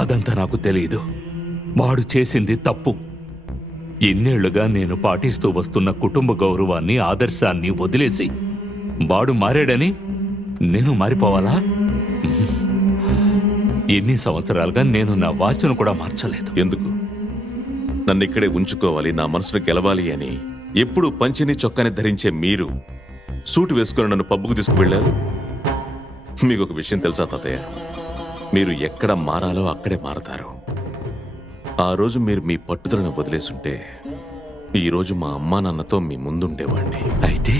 అదంతా నాకు తెలియదు. వాడు చేసింది తప్పు. ఇన్నేళ్లుగా నేను పాటిస్తూ వస్తున్న కుటుంబ గౌరవాన్ని, ఆదర్శాన్ని వదిలేసి వాడు మారాడని నేను మారిపోవాలా? ఎన్ని సంవత్సరాలుగా నేను నా వాచను కూడా మార్చలేదు. ఎందుకు? నన్ను ఇక్కడే ఉంచుకోవాలి, నా మనసును గెలవాలి అని ఎప్పుడు పంచిని చొక్కాని ధరించే మీరు సూటు వేసుకుని నన్ను పబ్బుకు తీసుకువెళ్ళారు. మీకు ఒక విషయం తెలుసా తాతయ్య? మీరు ఎక్కడ మారాలో అక్కడే మారతారు. ఆ రోజు మీరు మీ పట్టుదలను వదిలేసుంటే ఈరోజు మా అమ్మా నాన్నతో మీ ముందుండేవాడిని. అయితే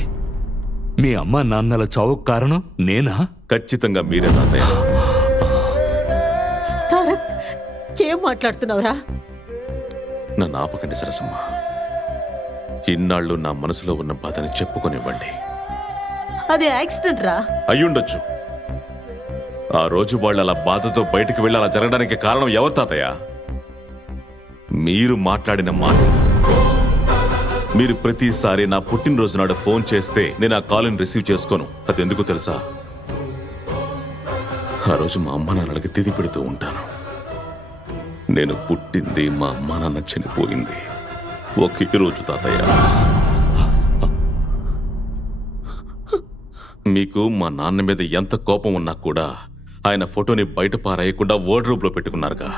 మీ అమ్మా నాన్నల చావుకు కారణం నేనా? ఖచ్చితంగా మీరే తాతయ్య. తారక్, ఏం మాట్లాడుతున్నావురా? నన్ను ఆపకండి సరసమ్మ. ఇన్నాళ్ళు నా మనసులో ఉన్న బాధని చెప్పుకొనివ్వండి. అది యాక్సిడెంట్ రా. అయ్యుండొచ్చు. ఆ రోజు వాళ్ళు అలా బాధతో బయటికి వెళ్ళి అలా జరగడానికి కారణం ఎవరు తాతయ్య? మీరు మాట్లాడిన మాట. మీరు ప్రతిసారి నా పుట్టినరోజు నాడు ఫోన్ చేస్తే నేను ఆ కాల్ని రిసీవ్ చేసుకోను. అది ఎందుకు తెలుసా? ఆ రోజు మా అమ్మ నాన్నలకి తిది పెడుతూ ఉంటాను. నేను పుట్టింది, మా అమ్మ నాన్న చనిపోయింది ఒకే రోజు తాతయ్య. మీకు మా నాన్న మీద ఎంత కోపం ఉన్నా కూడా ఆయన ఫోటోని బయట పారేయకుండా వార్డ్రోబ్ లో పెట్టుకున్నారుగా.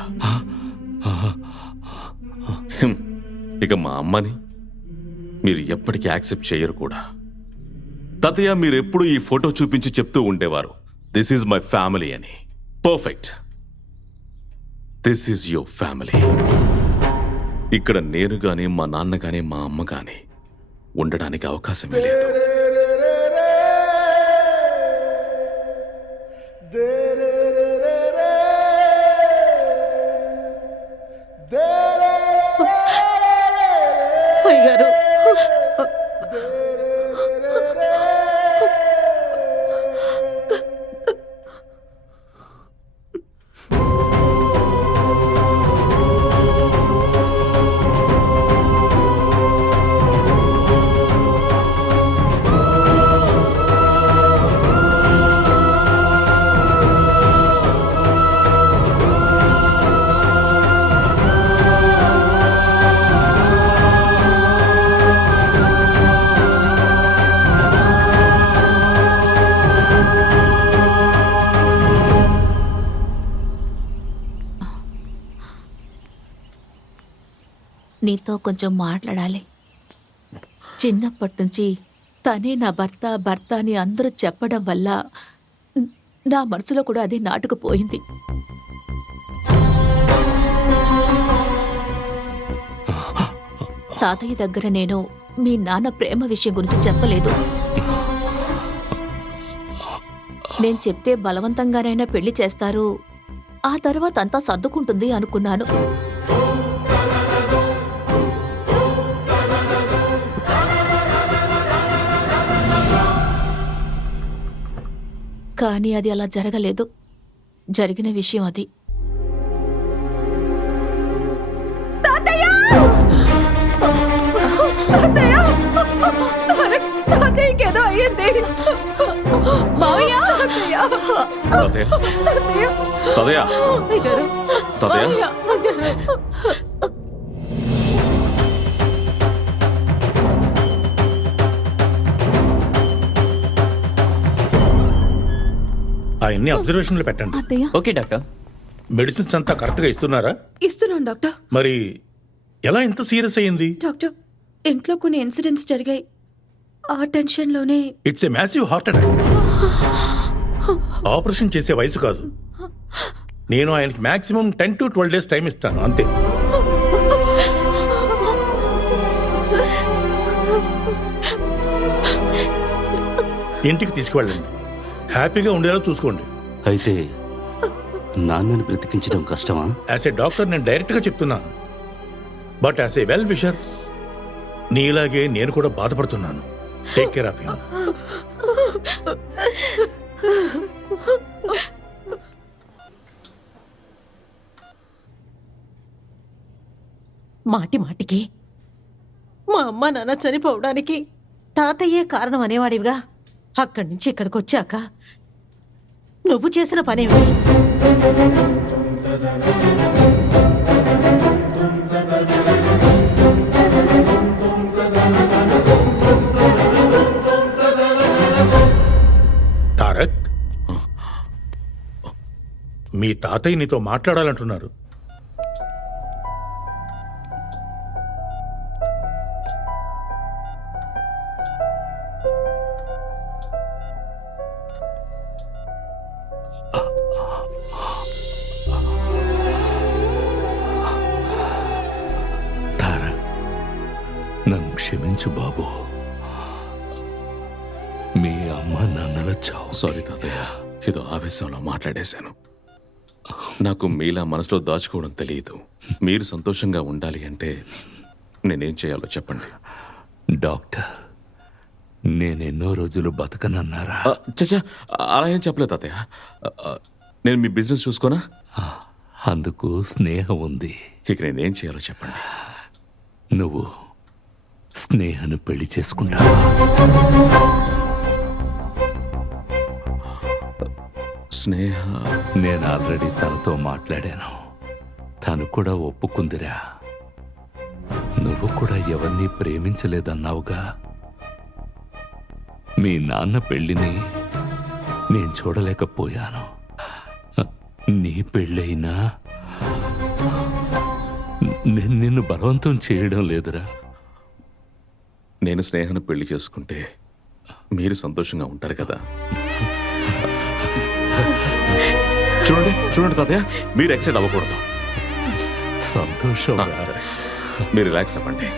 ఇక మా అమ్మని మీరు ఎప్పటికీ యాక్సెప్ట్ చేయరు కూడా. తాతయ్య, మీరు ఎప్పుడు ఈ ఫోటో చూపించి చెప్తూ ఉండేవారు, దిస్ ఈజ్ మై ఫ్యామిలీ అని. Perfect. This is your family. ఇక్కడ నేను గాని, మా నాన్న గాని, మా అమ్మ గాని ఉండడానికి అవకాశమే లేదు. అయ్యగారు, నీతో కొంచెం మాట్లాడాలి. చిన్నప్పటి నుంచి తనే నా భర్త భర్త అని అందరూ చెప్పడం వల్ల నా మనసులో కూడా అదే నాటుకుపోయింది. తాతయ్య దగ్గర నేను మీ నాన్న ప్రేమ విషయం గురించి చెప్పలేదు. నేను చెప్తే బలవంతంగానైనా పెళ్లి చేస్తారు, ఆ తర్వాత అంతా సర్దుకుంటుంది అనుకున్నాను. కానీ అది అలా జరగలేదు. జరిగిన విషయం అది. తాతయ్యకేదో అయ్యింది. మావయ్య, తాతయ్య, తాతయ్య, తాతయ్య. ఆయన్ని అబ్జర్వేషన్లో పెట్టండి. Okay doctor. మెడిసిన్స్ అంతా కరెక్ట్గా ఇస్తున్నారా? ఇస్తున్నాను డాక్టర్. మరి ఎలా ఇంత సీరియస్ అయ్యింది? డాక్టర్, ఇంట్లో కొన్ని ఇన్సిడెంట్స్ జరిగాయి. ఆ టెన్షన్లోనే. It's a massive heart attack. Operation చేసే వయసు కాదు. నేను ఆయనకి మాక్సిమం 10 to 12 days టైం ఇస్తాను, అంతే. ఇంటికి తీసుకువెళ్ళండి, హ్యాపీగా ఉండేలా చూసుకోండి. అయితే నాన్నని బ్రతికించడం కష్టమా? యాజ్ ఏ డాక్టర్ నేను డైరెక్ట్గా చెప్తున్నాను. But as a well wisher నీలాగే నేను కూడా బాధపడుతున్నాను. Take care of him. మాటి మాటికి మా అమ్మ నాన్న చనిపోవడానికి తాతయ్యే కారణం అనేవాడివిగా. అక్కడి నుంచి ఇక్కడికి వచ్చాక నువ్వు చేసిన పనేమిటి? మీ తాతయ్య నీతో మాట్లాడాలంటున్నారు. తారా, నన్ను క్షమించు బాబు. మీ అమ్మ నాన్నల చావు సారీ తాతయ్య, ఏదో ఆవేశంలో మాట్లాడేశాను. నాకు మీలా మనసులో దాచుకోవడం తెలియదు. మీరు సంతోషంగా ఉండాలి అంటే నేనేం చేయాలో చెప్పండి. డాక్టర్ నేనెన్నో రోజులు బతకనన్నారా? చచ్చా, అలా ఏం చెప్పలేదు తాతయ్య. నేను మీ బిజినెస్ చూసుకోనా? అందుకు స్నేహం ఉంది. ఇక నేనేం చేయాలో చెప్పండి. నువ్వు స్నేహను పెళ్లి చేసుకుంటావా? స్నేహ నేను ఆల్రెడీ తనతో మాట్లాడాను. తను కూడా ఒప్పుకుందిరా. నువ్వు కూడా ఎవరిని ప్రేమించలేదన్నావుగా. మీ నాన్న పెళ్లిని నేను చూడలేకపోయాను. నీ పెళ్ళైనా నేను నిన్ను బలవంతం చేయడం లేదురా. నేను స్నేహను పెళ్లి చేసుకుంటే మీరు సంతోషంగా ఉంటారు కదా. చూడండి చూడండి తాతయ్య, మీరు ఎక్సైట్ అవ్వకూడదు. సంతోషం. సరే, మీరు రిలాక్స్ అవ్వండి.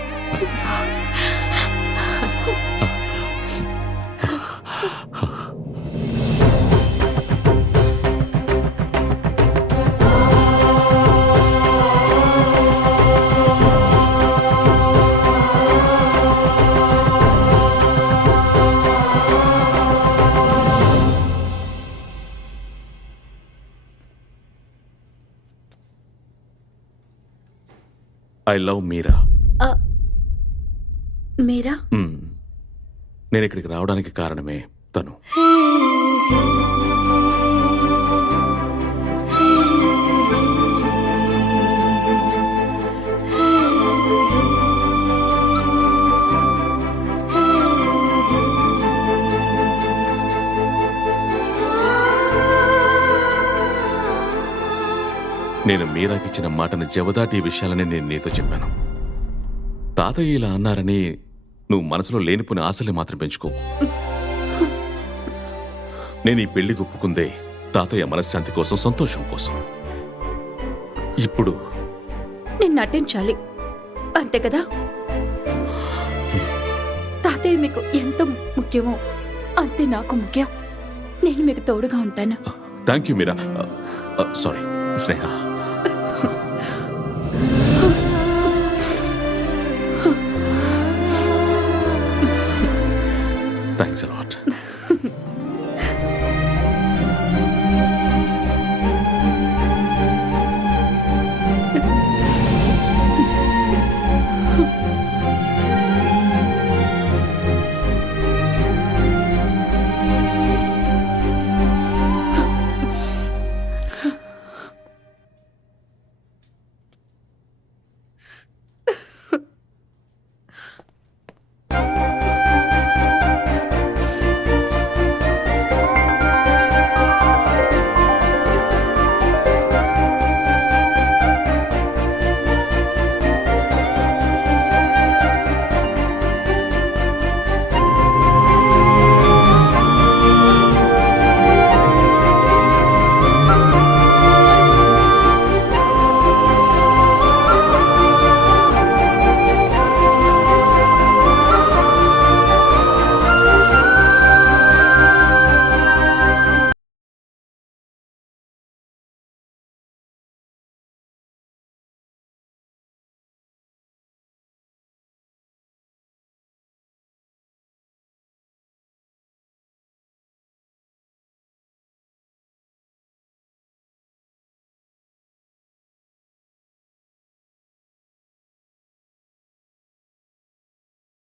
ఐ లవ్ మీరా. మీరా? నేను ఇక్కడికి రావడానికి కారణమే తను. నేను మీరాకిచ్చిన మాటను జవదాటి ఈ విషయాలని నేను నీతో చెప్పాను. తాతయ్య ఇలా అన్నారని నువ్వు మనసులో లేనిపోయిన ఆశల్ని మాత్రం పెంచుకో. నేను ఈ పెళ్లికి ఒప్పుకుందే తాతయ్య మనశ్శాంతి కోసం, సంతోషం కోసం. ఇప్పుడు నేను నటించాలి అంతే కదా? తాతయ్య మీకు ఎంత ముఖ్యమో అంతే నాకు ముఖ్యం. నేను మీకు తోడుగా ఉంటాను. Thank you Meera. Sorry Sneha. Thanks a lot.